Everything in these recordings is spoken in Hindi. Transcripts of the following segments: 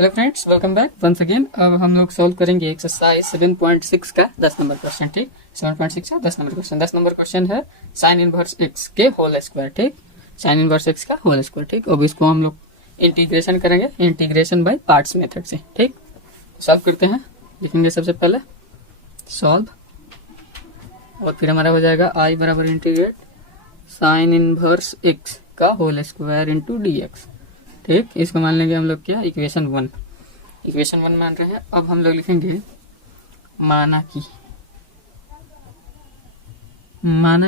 Hello friends, welcome back once again. अब हम लोग सॉल्व करेंगे एक्सरसाइज 7.6 का 10 नंबर क्वेश्चन। ठीक, 7.6 का 10 नंबर क्वेश्चन। 10 नंबर क्वेश्चन है साइन इनवर्स एक्स के होल स्क्वायर। ठीक, साइन इनवर्स एक्स का होल स्क्वायर। ठीक, अब इसको हम लोग इंटीग्रेशन करेंगे, इंटीग्रेशन बाय पार्ट्स मेथड से। ठीक, सॉल्व करते हैं। लिखेंगे सबसे पहले सॉल्व, और फिर हमारा हो जाएगा आई बराबर इंटीग्रेट साइन इनवर्स एक्स का whole square into d x. ठीक, इसको मान लेंगे हम लोग क्या, इक्वेशन 1। इक्वेशन 1 मान रहे हैं। अब हम लोग लिखेंगे माना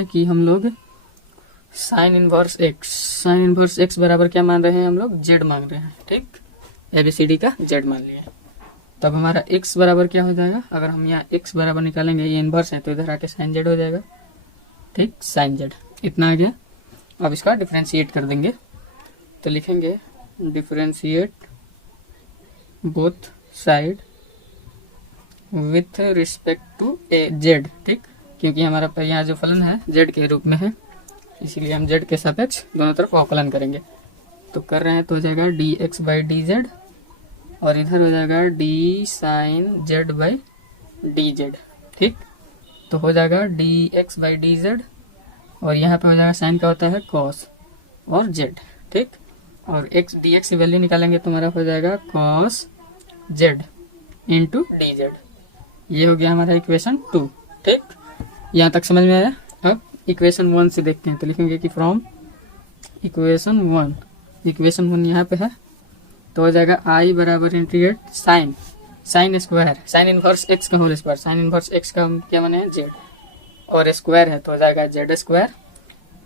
कि हम लोग साइन इनवर्स एक्स बराबर क्या मान रहे हैं, हम लोग जेड मान रहे हैं। ठीक, एबीसीडी का जेड मान लिया। तब हमारा एक्स बराबर क्या हो जाएगा, अगर हम यहाँ एक्स बराबर निकालेंगे, ये इनवर्स है तो इधर आके साइन जेड हो जाएगा। ठीक, साइन जेड इतना आ गया। अब इसका डिफ्रेंशिएट कर देंगे, तो लिखेंगे differentiate both side with respect to a z. ठीक, क्योंकि हमारा यहाँ जो फलन है जेड के रूप में है, इसीलिए हम जेड के सापेक्ष दोनों तरफ अवकलन करेंगे। तो कर रहे हैं तो हो जाएगा d x by d z, और इधर हो जाएगा d sine z by d z. ठीक, तो हो जाएगा d x by d z, और यहाँ पे हो जाएगा साइन का होता है कॉस और जेड। ठीक, और एक्स डी एक्स की वैल्यू निकालेंगे तो हमारा हो जाएगा cos Z into d Z. ये हो गया हमारा इक्वेशन 2। ठीक, यहाँ तक समझ में आया। अब इक्वेशन 1 से देखते हैं, तो लिखेंगे कि फ्रॉम इक्वेशन 1 यहाँ पे है, तो हो जाएगा आई बराबर integrate sine square, sine inverse x का whole square. Sine inverse x का क्या माने जेड, और स्क्वायर है तो हो जाएगा जेड स्क्वायर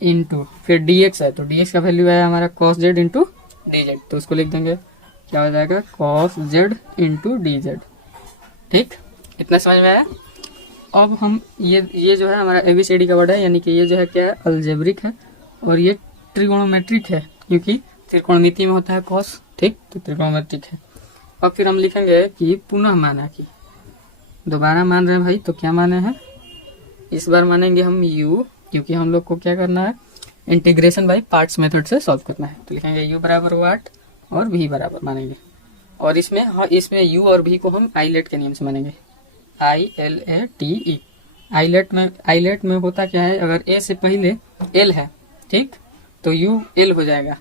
इंटू फिर डी एक्स है, तो डी एक्स का वैल्यू है हमारा cos Z into d Z, तो उसको लिख देंगे क्या हो जाएगा cos Z into d z. ठीक, इतना समझ में आया। अब हम ये जो है हमारा एबीसीडी का वर्ड है, यानी कि ये जो है क्या है, अलजेब्रिक है, और ये ट्रिगोनोमेट्रिक है, क्योंकि त्रिकोणमिति में होता है कॉस। ठीक, तो त्रिकोणोमेट्रिक है। अब फिर हम लिखेंगे कि पुनः माना कि, दोबारा मान रहे हैं भाई, तो क्या माने हैं, इस बार मानेंगे हम u, क्योंकि हम लोग को क्या करना है, इंटीग्रेशन बाय पार्ट्स मेथड से सॉल्व करना है। तो लिखेंगे u बराबर वाट और v बराबर मानेंगे, और इसमें u और v को हम आइलेट के नियम से मानेंगे, ILATE। आइलेट में होता क्या है, अगर a से पहले l है, ठीक, तो u l हो जाएगा।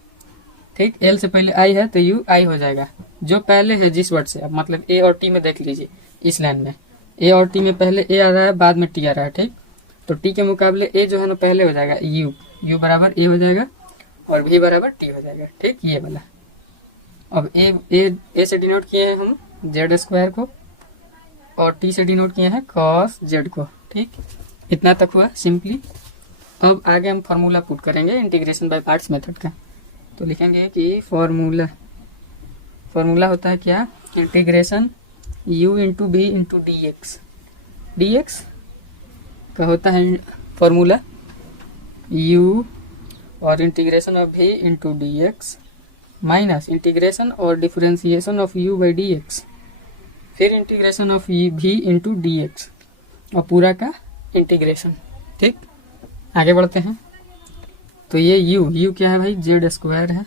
ठीक, l से पहले i है तो u i हो जाएगा, जो पहले है जिस वर्ड से। अब मतलब a और t में देख लीजिए, इस लाइन में a और t में पहले a आ रहा है, बाद में t आ रहा है। ठीक, तो t के मुकाबले a जो है ना पहले हो जाएगा, u बराबर a हो जाएगा, और v बराबर t हो जाएगा। ठीक, ये वाला। अब a से डिनोट किए हैं हम जेड स्क्वायर को, और t से डिनोट किए हैं कॉस जेड को। ठीक, इतना तक हुआ सिंपली। अब आगे हम फार्मूला पुट करेंगे इंटीग्रेशन बाय पार्ट्स मेथड का। तो लिखेंगे कि फार्मूला होता है क्या, integration u into v into d x का होता है फार्मूला u, और integration of v into d x minus integration और differentiation of u by d x, फिर integration of v into d x, और पूरा का इंटीग्रेशन। ठीक, आगे बढ़ते हैं। तो ये u क्या है भाई, जेड स्क्वायर है।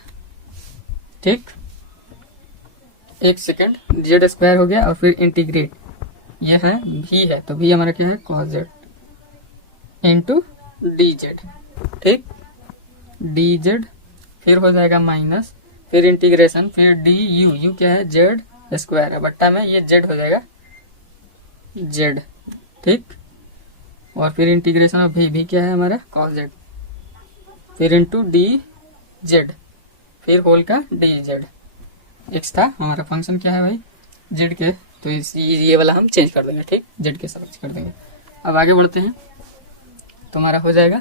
ठीक, एक सेकेंड, जेड स्क्वायर हो गया, और फिर इंटीग्रेट, ये है v है, तो v हमारा क्या है cos Z into d z. ठीक, डी जेड, फिर हो जाएगा माइनस, फिर इंटीग्रेशन, फिर डी यू क्या है जेड स्क्वायर है, बट्टा में ये जेड हो जाएगा जेड। ठीक, और फिर इंटीग्रेशन ऑफ भी क्या है हमारा कॉस जेड, फिर इंटू डी जेड, फिर होल का डी जेड। एक्स था हमारा फंक्शन क्या है भाई, जेड के, तो ये वाला हम चेंज कर देंगे। ठीक, जेड के साथ कर देंगे। अब आगे बढ़ते हैं, तो हमारा हो जाएगा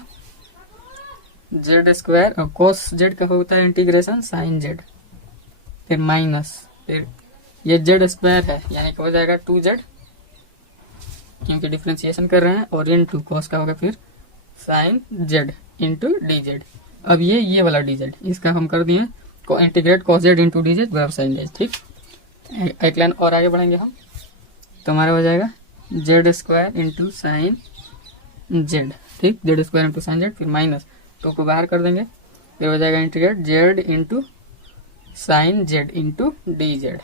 जेड स्क्वायर, और कोस जेड का होता है इंटीग्रेशन साइन जेड, फिर माइनस, फिर ये जेड स्क्वायर है, यानी कि हो जाएगा 2z, क्योंकि डिफरेंशिएशन कर रहे हैं, और इनटू कॉस का होगा फिर sine z into d z. अब ये वाला डी जेड, इसका हम कर दिए को integrate cos Z into d Z बराबर साइन जेड। ठीक, एक लाइन और आगे बढ़ेंगे हम, तो हमारा हो जाएगा z square into sine z. ठीक, z square into sine z, फिर माइनस 2 को बाहर कर देंगे, फिर हो जाएगा integrate z into sine z into d z.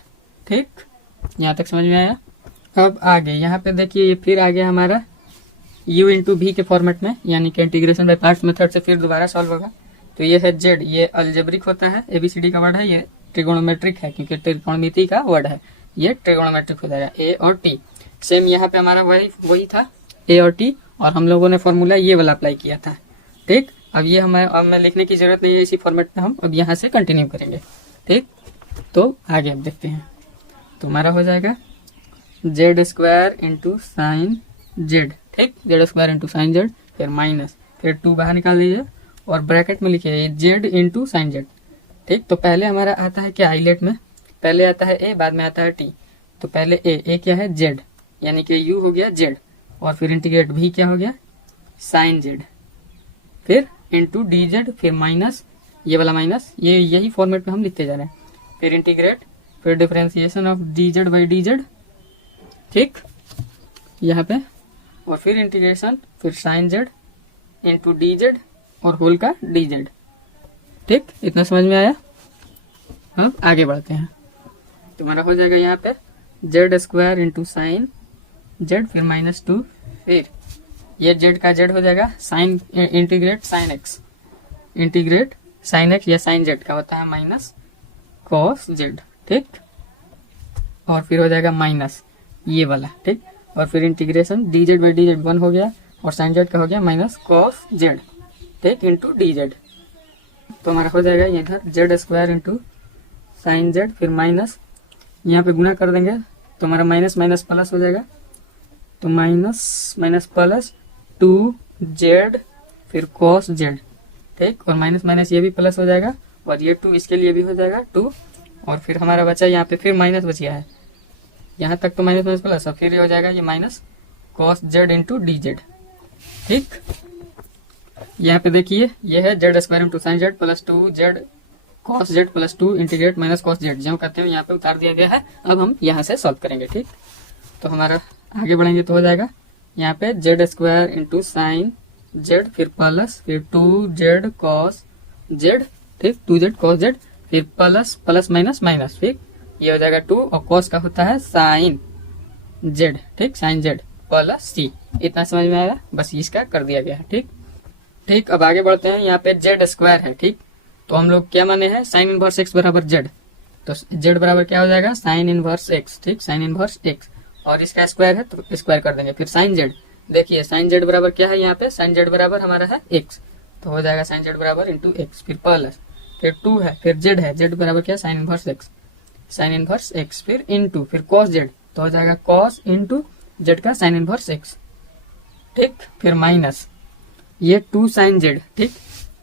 ठीक, यहाँ तक समझ में आया। अब आगे यहाँ पे देखिए ये फिर आ गया हमारा u इंटू भी के फॉर्मेट में, यानी कि इंटीग्रेशन बाय पार्ट्स मेथड से फिर दोबारा सॉल्व होगा। तो ये है z, ये अलजेब्रिक होता है, ABCD का वर्ड है, ये ट्रिगोनोमेट्रिक है क्योंकि त्रिकोणमिति का वर्ड है, ये ट्रिगोनोमेट्रिक हो जाएगा a और t। सेम यहाँ पे हमारा वही था a और t, और हम लोगों ने फॉर्मूला ये वाला अप्लाई किया था। ठीक, अब ये हमें लिखने की जरूरत नहीं है, इसी फॉर्मेट में हम अब यहाँ से कंटिन्यू करेंगे। ठीक, तो आगे अब देखते हैं। तो हमारा हो जाएगा z square into sine z. ठीक, z square into sine z, फिर माइनस, फिर 2 बाहर निकाल दीजिए और ब्रैकेट में लिखिए जेड इंटू साइन जेड। ठीक, तो पहले हमारा आता है क्या आइलेट में, पहले आता है ए, बाद में आता है टी। तो पहले ए क्या है जेड, यानी कि यू हो गया जेड, और फिर इंटीग्रेट भी क्या हो गया साइन जेड, फिर इंटू डी जेड, फिर माइनस ये वाला माइनस, ये यही फॉर्मेट में हम लिखते जा रहे हैं, फिर इंटीग्रेट, फिर differentiation of d z by d z. ठीक, यहाँ पे, और फिर इंटीग्रेशन, फिर sine z into d z और होल का डी जेड। ठीक, इतना समझ में आया। अब आगे बढ़ते हैं। तुम्हारा हो जाएगा यहाँ पे z square into sine z, फिर -2, फिर ये जेड का जेड हो जाएगा sine, integrate sine x, integrate sine x या साइन जेड का होता है माइनस कॉस जेड। ठीक, और फिर हो जाएगा माइनस ये वाला। ठीक, और फिर integration D z by d Z 1 हो गया, और साइन जेड का हो गया माइनस कॉस जेड। ठीक, इंटू डी जेड। तो हमारा हो जाएगा इधर Z square into sine z, फिर माइनस, यहाँ पे गुना कर देंगे तो हमारा माइनस माइनस प्लस हो जाएगा, तो माइनस माइनस प्लस 2 जेड, फिर कॉस जेड। ठीक, और माइनस माइनस ये भी प्लस हो जाएगा, और ये 2 इसके लिए भी हो जाएगा 2, और फिर हमारा बचा यहाँ पे फिर माइनस बच गया है, यहाँ तक तो माइनस माइनस प्लस, और फिर ये हो जाएगा ये minus cos Z into d z. ठीक, यहाँ पे देखिए ये है Z square into sine Z plus 2 Z cos Z plus 2 integrate minus cos Z, जो कहते हैं यहाँ पे उतार दिया गया है। अब हम यहाँ से सॉल्व करेंगे। ठीक, तो हमारा आगे बढ़ेंगे तो हो जाएगा यहाँ पे z square into sine z, फिर प्लस, फिर 2 जेड कॉस जेड। ठीक, 2 जेड कॉस जेड, फिर प्लस प्लस माइनस माइनस, फिर ये हो जाएगा 2, और कॉस का होता है साइन जेड। ठीक, साइन जेड प्लस सी। इतना समझ में आया, बस इसका कर दिया गया है। ठीक ठीक, अब आगे बढ़ते हैं। यहाँ पे जेड स्क्वायर है। ठीक, तो हम लोग क्या माने हैं साइन इनवर्स एक्स बराबर जेड, तो जेड बराबर क्या हो जाएगा साइन इनवर्स एक्स। ठीक, साइन इनवर्स एक्स, और इसका स्क्वायर है तो स्क्वायर कर देंगे। फिर साइन जेड, देखिए साइन जेड बराबर क्या है, यहाँ पे साइन जेड बराबर हमारा है एक्स, तो हो जाएगा साइन जेड बराबर इंटू एक्स, फिर प्लस, फिर 2 है, फिर जेड है, जेड बराबर क्या sign inverse x, sign inverse x, फिर इंटू, फिर कॉस जेड, तो हो जाएगा कॉस इंटू जेड का साइन इनवर्स एक्स। ठीक, फिर माइनस ये 2 साइन जेड। ठीक,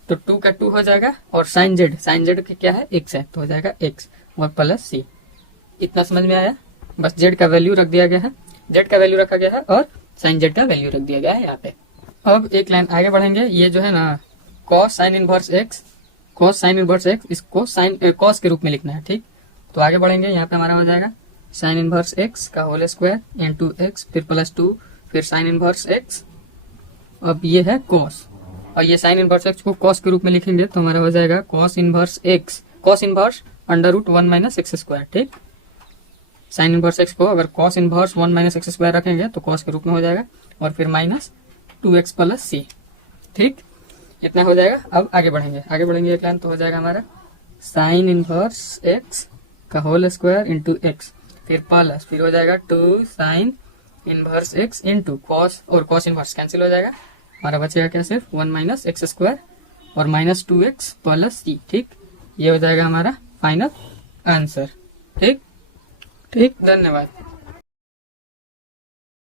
तो 2 का 2 हो जाएगा, और साइन जेड की क्या है एक्स है, तो हो जाएगा एक्स, और प्लस सी। इतना समझ में आया, बस जेड का वैल्यू रख दिया गया है, जेड का वैल्यू रखा गया है, और साइन जेड का वैल्यू रख दिया गया है यहाँ पे। अब एक लाइन आगे बढ़ेंगे, ये जो है ना cos sine inverse x, cos sine inverse x, इसको साइन कॉस के रूप में लिखना है। ठीक, तो आगे बढ़ेंगे, यहाँ पे हमारा हो जाएगा साइन इनवर्स एक्स का होल स्क्वायर इंटू एक्स, फिर प्लस 2, फिर साइन इनवर्स एक्स, अब ये है कॉस, और ये साइन इनवर्स एक्स को कॉस के रूप में लिखेंगे तो हमारा हो जाएगा cos inverse x, cos inverse under root 1 minus x square. ठीक, साइन इनवर्स एक्स को अगर cos inverse 1 minus x square रखेंगे तो कॉस के रूप में हो जाएगा, और फिर माइनस 2x प्लस सी। ठीक, इतना हो जाएगा। अब आगे बढ़ेंगे एक लाइन, तो हो जाएगा हमारा साइन इनवर्स एक्स का होल स्क्वायर इंटू एक्स, फिर प्लस, फिर हो जाएगा 2 sign inverse x into cos, और कॉस इनवर्स कैंसिल हो जाएगा, हमारा बचेगा क्या सिर्फ 1 माइनस एक्स स्क्वायर और माइनस 2x प्लस सी। ठीक, ये हो जाएगा हमारा फाइनल आंसर। ठीक, धन्यवाद।